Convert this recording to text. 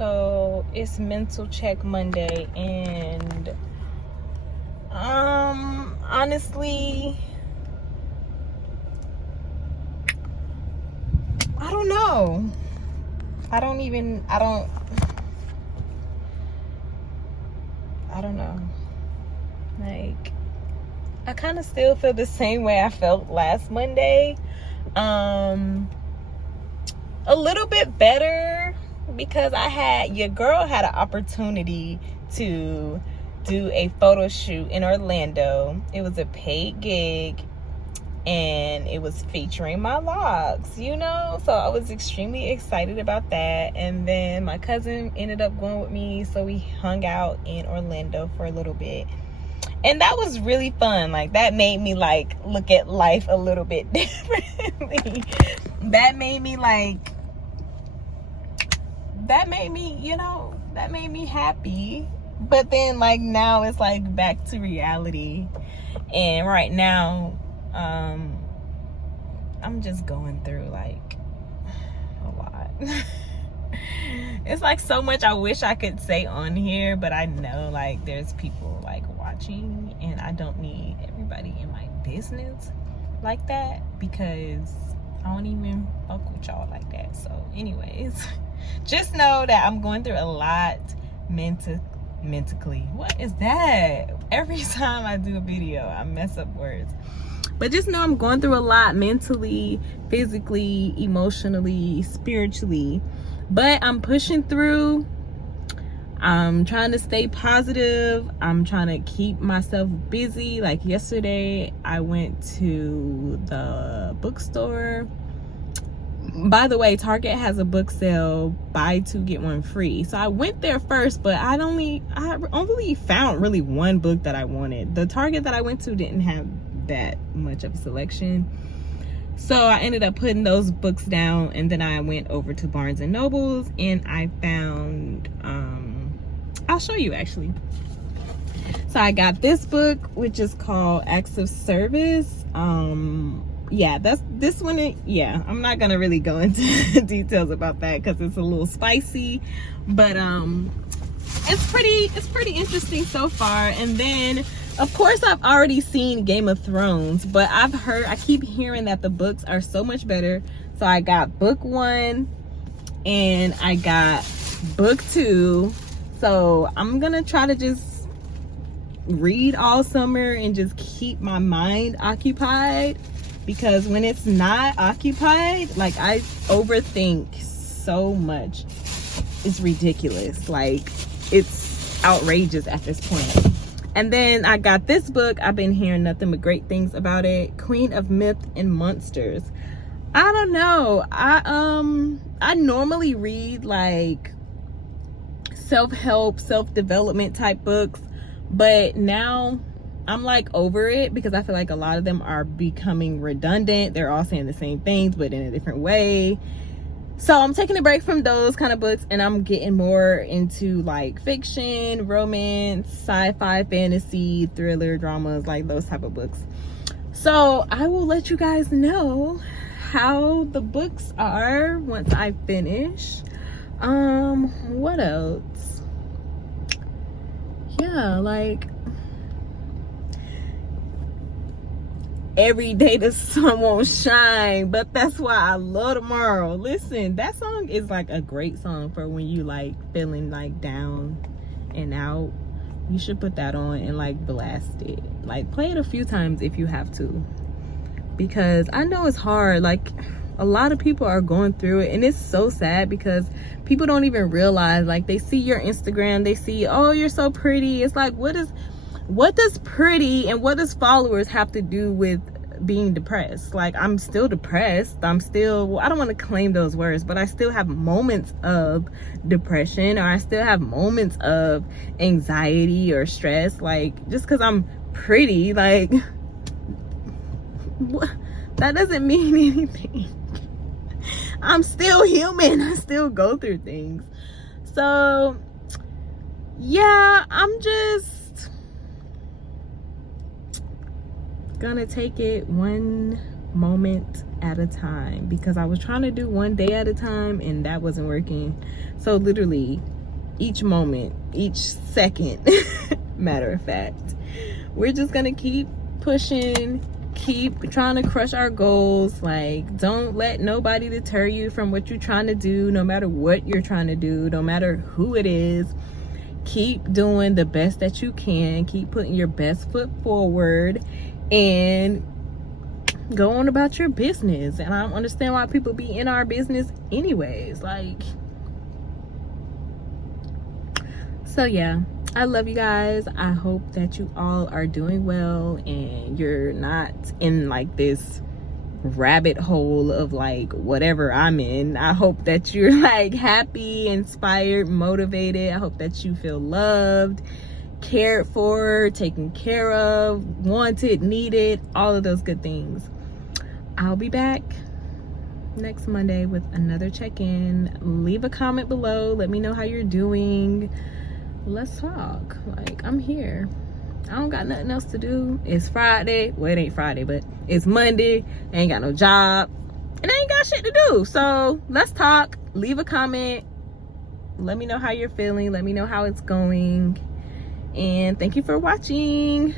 So it's mental check Monday, and honestly, I don't know. I don't know. Like, I kind of still feel the same way I felt last Monday. A little bit better, because your girl had an opportunity to do a photo shoot in Orlando. It was a paid gig, and it was featuring my vlogs, so I was extremely excited about that. And then my cousin ended up going with me, so we hung out in Orlando for a little bit, and that was really fun. Like, that made me like look at life a little bit differently. that made me happy. But then, like, now it's like back to reality, and right now I'm just going through like a lot. It's like so much I wish I could say on here, but I know like there's people like watching, and I don't need everybody in my business like that, because I don't even fuck with y'all like that. So anyways, just know that I'm going through a lot mentally. What is that? Every time I do a video, I mess up words. But just know I'm going through a lot mentally, physically, emotionally, spiritually. But I'm pushing through. I'm trying to stay positive. I'm trying to keep myself busy. Like yesterday, I went to the bookstore. By the way, Target has a book sale, buy two get one free. So I went there first, but I only found really one book that I wanted. The Target that I went to didn't have that much of a selection, so I ended up putting those books down, and then I went over to Barnes and Nobles, and I found I'll show you actually. So I got this book, which is called Acts of Service. Yeah, that's this one. Yeah, I'm not gonna really go into details about that because it's a little spicy, but it's pretty interesting so far. And then of course I've already seen Game of Thrones, but I keep hearing that the books are so much better. So I got book 1 and I got book 2. So I'm gonna try to just read all summer and just keep my mind occupied, because when it's not occupied, like, I overthink so much. It's ridiculous. Like, it's outrageous at this point. And then I got this book. I've been hearing nothing but great things about it. Queen of Myth and Monsters. I don't know. I normally read like self-help, self-development type books, but now I'm like over it, because I feel like a lot of them are becoming redundant. They're all saying the same things but in a different way. So I'm taking a break from those kind of books, and I'm getting more into like fiction, romance, sci-fi, fantasy, thriller, dramas, like those type of books. So I will let you guys know how the books are once I finish. What else? Yeah, like, every day the sun won't shine, but that's why I love tomorrow. Listen, that song is like a great song for when you like feeling like down and out. You should put that on and like blast it. Like, play it a few times if you have to, because I know it's hard. Like, a lot of people are going through it, and it's so sad because people don't even realize, like, they see your Instagram, they see, oh, you're so pretty. It's like, what does pretty and what does followers have to do with being depressed? Like, I'm still depressed. I don't want to claim those words, but I still have moments of depression, or I still have moments of anxiety or stress. Like, just because I'm pretty, like, that doesn't mean anything. I'm still human. I still go through things. So yeah, I'm just gonna take it one moment at a time, because I was trying to do one day at a time and that wasn't working. So literally each moment, each second, matter of fact, we're just gonna keep pushing, keep trying to crush our goals. Like, don't let nobody deter you from what you're trying to do, no matter what you're trying to do, no matter who it is. Keep doing the best that you can, keep putting your best foot forward, and go on about your business. And I don't understand why people be in our business anyways. Like, so yeah, I love you guys. I hope that you all are doing well and you're not in like this rabbit hole of like whatever I'm in. I hope that you're like happy, inspired, motivated. I hope that you feel loved, cared for, taken care of, wanted, needed, all of those good things. I'll be back next Monday with another check-in. Leave a comment below. Let me know how you're doing. Let's talk. Like, I'm here. I don't got nothing else to do. It's Friday. Well, it ain't Friday, but it's Monday. I ain't got no job and I ain't got shit to do. So let's talk. Leave a comment. Let me know how you're feeling. Let me know how it's going. And thank you for watching.